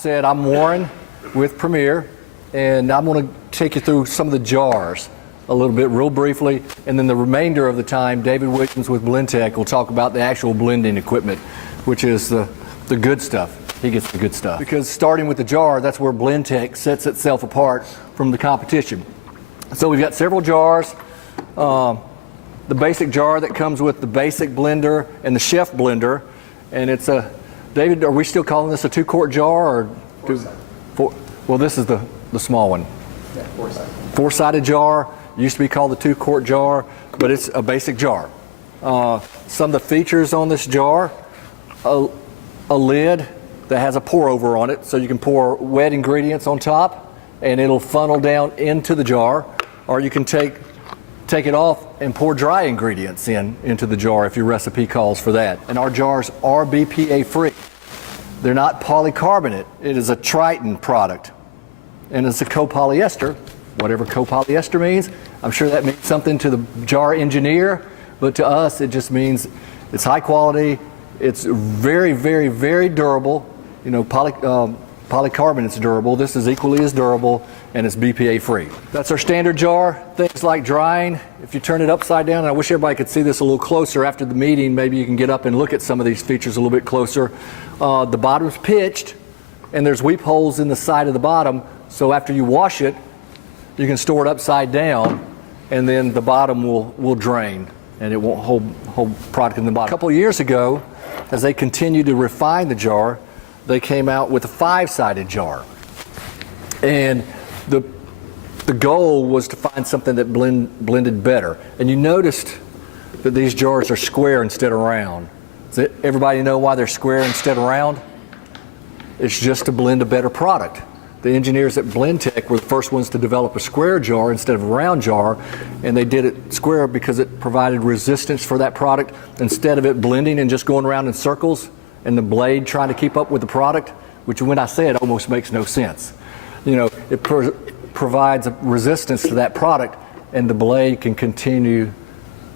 said, I'm Warren with Premier, and I'm going to take you through some of the jars a little bit real briefly, and then the remainder of the time David Williams with Blendtec will talk about the actual blending equipment, which is the good stuff. He gets the good stuff. Because starting with the jar, that's where Blendtec sets itself apart from the competition. So we've got several jars. The basic jar that comes with the basic blender and the chef blender, and it's a, David, are we still calling this a 2-quart jar? Or well, this is the small one. Yeah, 4-sided. 4-sided jar. Used to be called the 2-quart jar, but it's a basic jar. Some of the features on this jar, a lid that has a pour over on it, so you can pour wet ingredients on top and it'll funnel down into the jar, or you can take it off and pour dry ingredients into the jar if your recipe calls for that. And our jars are BPA free. They're not polycarbonate. It is a Triton product, and it's a copolyester. Whatever copolyester means, I'm sure that means something to the jar engineer, but to us it just means it's high quality, it's very, very, very durable. You know, polycarbonate's durable. This is equally as durable, and it's BPA free. That's our standard jar. Things like drying, if you turn it upside down, and I wish everybody could see this a little closer after the meeting, maybe you can get up and look at some of these features a little bit closer. The bottom's pitched, and there's weep holes in the side of the bottom, so after you wash it, you can store it upside down, and then the bottom will drain, and it won't hold product in the bottom. A couple of years ago, as they continued to refine the jar, they came out with a 5-sided jar. And the goal was to find something that blended better. And you noticed that these jars are square instead of round. Does everybody know why they're square instead of round? It's just to blend a better product. The engineers at Blendtec were the first ones to develop a square jar instead of a round jar, and they did it square because it provided resistance for that product. Instead of it blending and just going around in circles and the blade trying to keep up with the product, which when I say it almost makes no sense. You know, it provides a resistance to that product, and the blade can continue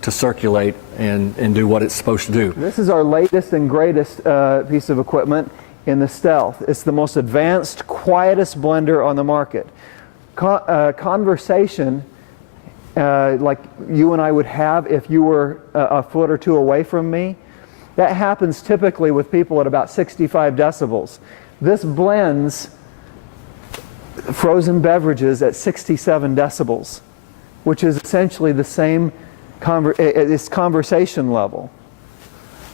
to circulate and do what it's supposed to do. This is our latest and greatest piece of equipment in the Stealth. It's the most advanced, quietest blender on the market. Conversation like you and I would have if you were a foot or two away from me, that happens typically with people at about 65 decibels. This blends frozen beverages at 67 decibels, which is essentially the same conversation level.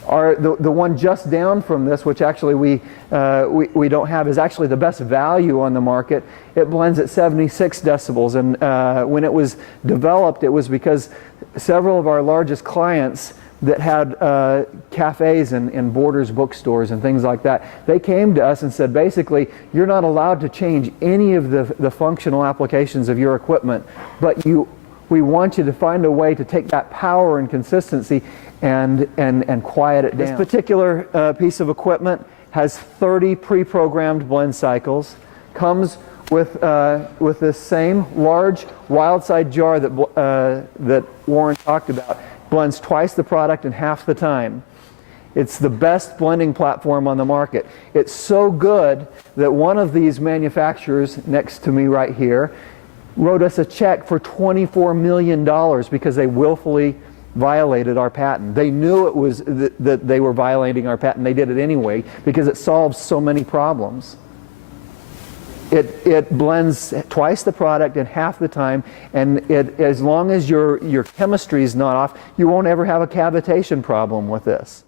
The one just down from this, which actually we don't have, is actually the best value on the market. It blends at 76 decibels, and when it was developed, it was because several of our largest clients that had cafes and Borders bookstores and things like that, they came to us and said, basically, you're not allowed to change any of the functional applications of your equipment, but we want you to find a way to take that power and consistency and quiet it down. This particular piece of equipment has 30 pre-programmed blend cycles, comes with this same large wild side jar that Warren talked about, blends twice the product in half the time. It's the best blending platform on the market. It's so good that one of these manufacturers next to me right here wrote us a check for $24 million because they willfully violated our patent. They knew it was that they were violating our patent. They did it anyway because it solves so many problems. It blends twice the product in half the time, and as long as your chemistry is not off, you won't ever have a cavitation problem with this.